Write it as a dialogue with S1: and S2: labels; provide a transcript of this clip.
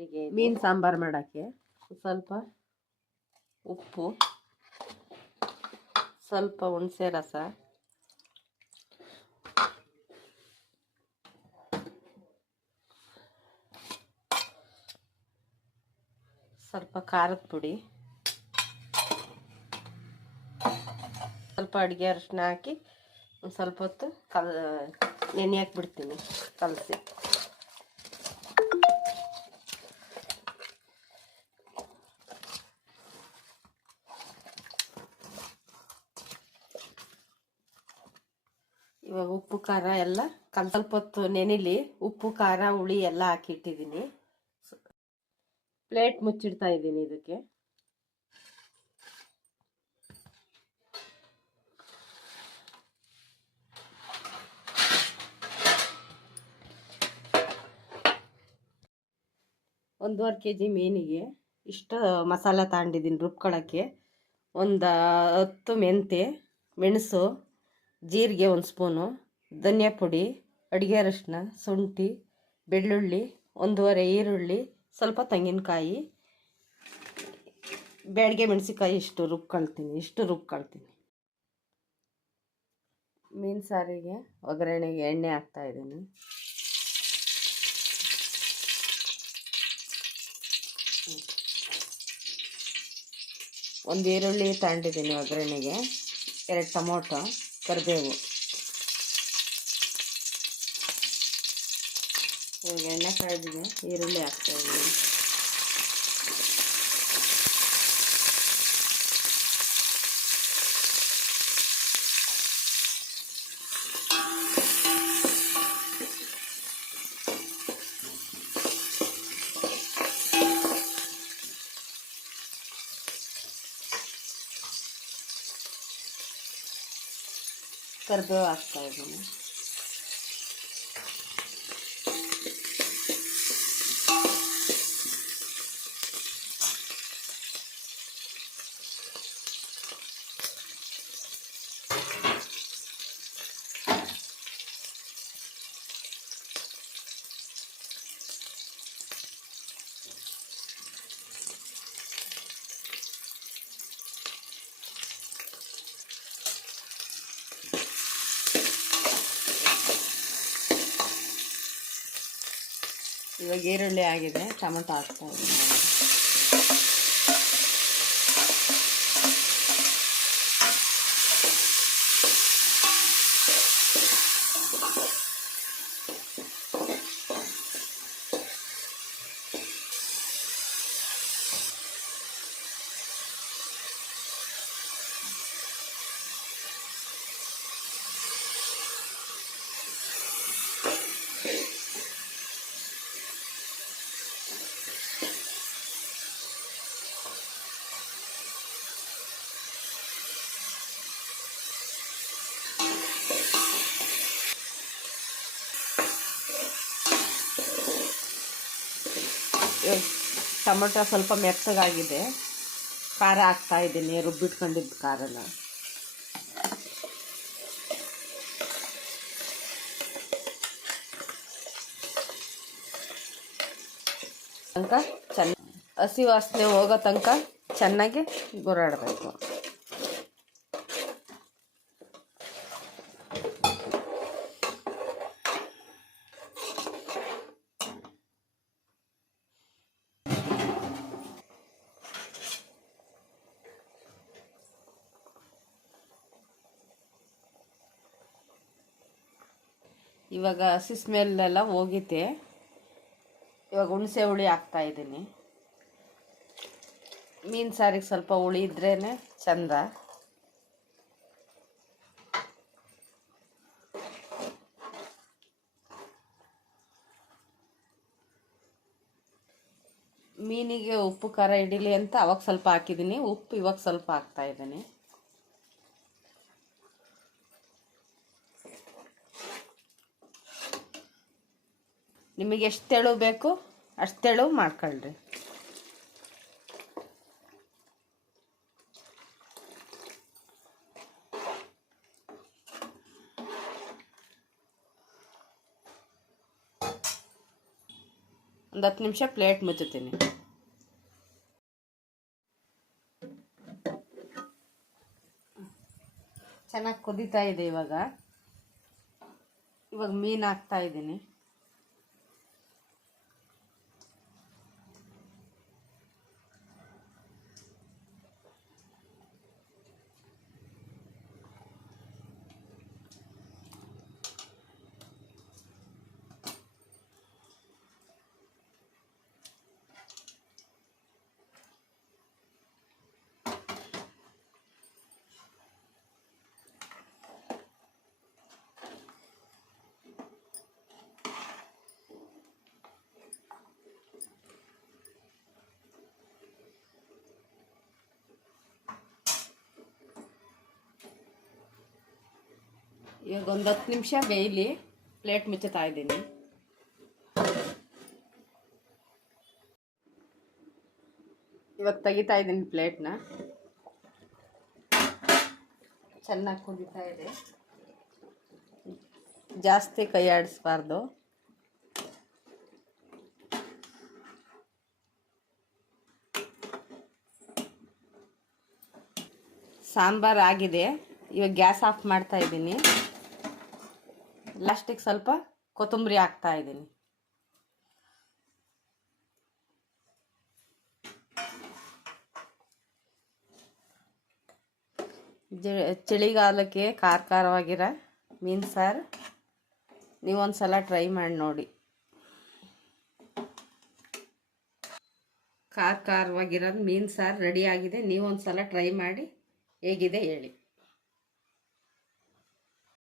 S1: ಸಾರಿಗೆ
S2: ಮೀನು ಸಾಂಬಾರು ಮಾಡೋಕ್ಕೆ?
S1: ಸ್ವಲ್ಪ ಉಪ್ಪು, ಸ್ವಲ್ಪ ಹುಣಸೆ ರಸ, ಸ್ವಲ್ಪ ಖಾರದ ಪುಡಿ, ಸ್ವಲ್ಪ ಅಡುಗೆ ಅರಿಶಿನ ಹಾಕಿ ಒಂದು ಸ್ವಲ್ಪ ಹೊತ್ತು ಕಲ್, ನೆನೆ ಹಾಕ್ಬಿಡ್ತೀನಿ, ಕಲಸಿ. ಇವಾಗ ಉಪ್ಪು, ಖಾರ ಎಲ್ಲ ಕಲ್ ಸ್ವಲ್ಪ ನೆನಿಲಿ, ಉಪ್ಪು, ಖಾರ, ಹುಳಿ ಎಲ್ಲ ಹಾಕಿಟ್ಟಿದ್ದೀನಿ ಪ್ಲೇಟ್ ಮುಚ್ಚಿಡ್ತಾ ಇದ್ದೀನಿ ಇದಕ್ಕೆ. ಒಂದೂವರೆ ಕೆ ಜಿ ಮೀನಿಗೆ ಇಷ್ಟು ಮಸಾಲ ತಗೊಂಡಿದ್ದೀನಿ ರುಬ್ಕೊಳ್ಳೋಕ್ಕೆ ಒಂದು, ಹತ್ತು ಮೆಂತೆ ಮೆಣಸು ಜೀರಿಗೆ ಒಂದು ಸ್ಪೂನು, ಧನಿಯಾ ಪುಡಿ, ಅಡುಗೆ ಅರಶಿನ, ಶುಂಠಿ, ಬೆಳ್ಳುಳ್ಳಿ, ಒಂದೂವರೆ ಈರುಳ್ಳಿ, ಸ್ವಲ್ಪ ತೆಂಗಿನಕಾಯಿ, ಬ್ಯಾಡಿಗೆ ಮೆಣಸಿನ್ಕಾಯಿ ಇಷ್ಟು ರುಬ್ಕೊಳ್ತೀನಿ ಇಷ್ಟು ರುಬ್ಕೊಳ್ತೀನಿ. ಮೀನು ಸಾರಿಗೆ, ಒಗ್ಗರಣೆಗೆ ಎಣ್ಣೆ ಹಾಕ್ತಾಯಿದ್ದೀನಿ ಒಂದು ಈರುಳ್ಳಿ ತಗೊಂಡಿದ್ದೀನಿ ಒಗ್ಗರಣೆಗೆ, ಎರಡು ಟೊಮೊಟೊ. ಕರಿಬೇವು. ಇವಾಗ ಎಣ್ಣೆ ಕಾಯ್ದಿದೆ ಈರುಳ್ಳಿ ಹಾಕ್ತಾ ಇದ್ದೀನಿ ಕರಿಬೇವು ಹಾಕ್ತಾ ಇವಾಗ ಈರುಳ್ಳಿ ಆಗಿದೆ ಟೊಮೆಟೊ ಹಾಕ್ತಾ ಇದ್ದೀನಿ. ಟೊಮೊಟೊ ಸ್ವಲ್ಪ ಮೆತ್ತಗಾಗಿದೆ. ಖಾರ ಹಾಕ್ತಾ ಇದ್ದೀನಿ ರುಬ್ಬಿಟ್ಕೊಂಡಿದ್ದ ಖಾರನ. ತನಕ ಚೆನ್ನ ಹಸಿ ವಾಸನೆ ಹೋಗೋ ತನಕ ಚೆನ್ನಾಗಿ ಗುರಾಡಬೇಕು. ಇವಾಗ ಹಸಿ ಸ್ಮೆಲ್ಲೆಲ್ಲ ಹೋಗಿದೆ. ಇವಾಗ ಹುಣಸೆ ಹುಳಿ ಹಾಕ್ತಾ ಇದ್ದೀನಿ. ಮೀನು ಸಾರಿಗೆ ಸ್ವಲ್ಪ ಹುಳಿ ಇದ್ರೇ ಚಂದ. ಮೀನಿಗೆ ಉಪ್ಪು ಖಾರ ಹಿಡಿಲಿ ಅಂತ ಅವಾಗ ಸ್ವಲ್ಪ ಹಾಕಿದ್ದೀನಿ. ಉಪ್ಪು ಇವಾಗ ಸ್ವಲ್ಪ ಹಾಕ್ತಾ ನಿಮಗೆ ಎಷ್ಟು ತೆಳು ಬೇಕು, ಅಷ್ಟು ತೆಳು ಮಾಡ್ಕೊಳ್ರಿ. ಒಂದು ಹತ್ತು ನಿಮಿಷ ಪ್ಲೇಟ್ ಮುಚ್ಚುತ್ತೀನಿ. ಚೆನ್ನಾಗಿ ಕುದೀತಾ ಇದೆ ಇವಾಗ. ಇವಾಗ ಮೀನು ಹಾಕ್ತಾ ಇದ್ದೀನಿ. ಇವಾಗ ಒಂದು ಹತ್ತು ನಿಮಿಷ ಬೇಯಲಿ ಪ್ಲೇಟ್ ಮುಚ್ಚುತ್ತಾ ಇದ್ದೀನಿ. ಇವಾಗ ತೆಗಿತಾ ಇದ್ದೀನಿ ಪ್ಲೇಟ್ನ. ಚೆನ್ನಾಗಿ ಕುದೀತಾ ಇದೆ. ಜಾಸ್ತಿ ಕೈ ಆಡಿಸ್ಬಾರ್ದು. ಸಾಂಬಾರು ಆಗಿದೆ. ಇವಾಗ ಗ್ಯಾಸ್ ಆಫ್ ಮಾಡ್ತಾ ಇದ್ದೀನಿ. ಲಾಸ್ಟಿಗೆ ಸ್ವಲ್ಪ ಕೊತ್ತಂಬರಿ ಹಾಕ್ತಾ ಇದ್ದೀನಿ. ಚಳಿಗಾಲಕ್ಕೆ ಖಾರ ಖಾರವಾಗಿರೋ ಮೀನು ಸಾರು ನೀವೊಂದು ಸಲ ಟ್ರೈ ಮಾಡಿ ನೋಡಿ. ಖಾರ ಖಾರವಾಗಿರೋದು ಮೀನು ಸಾರು ರೆಡಿಯಾಗಿದೆ ನೀವೊಂದು ಸಲ ಟ್ರೈ ಮಾಡಿ, ಹೇಗಿದೆ ಹೇಳಿ.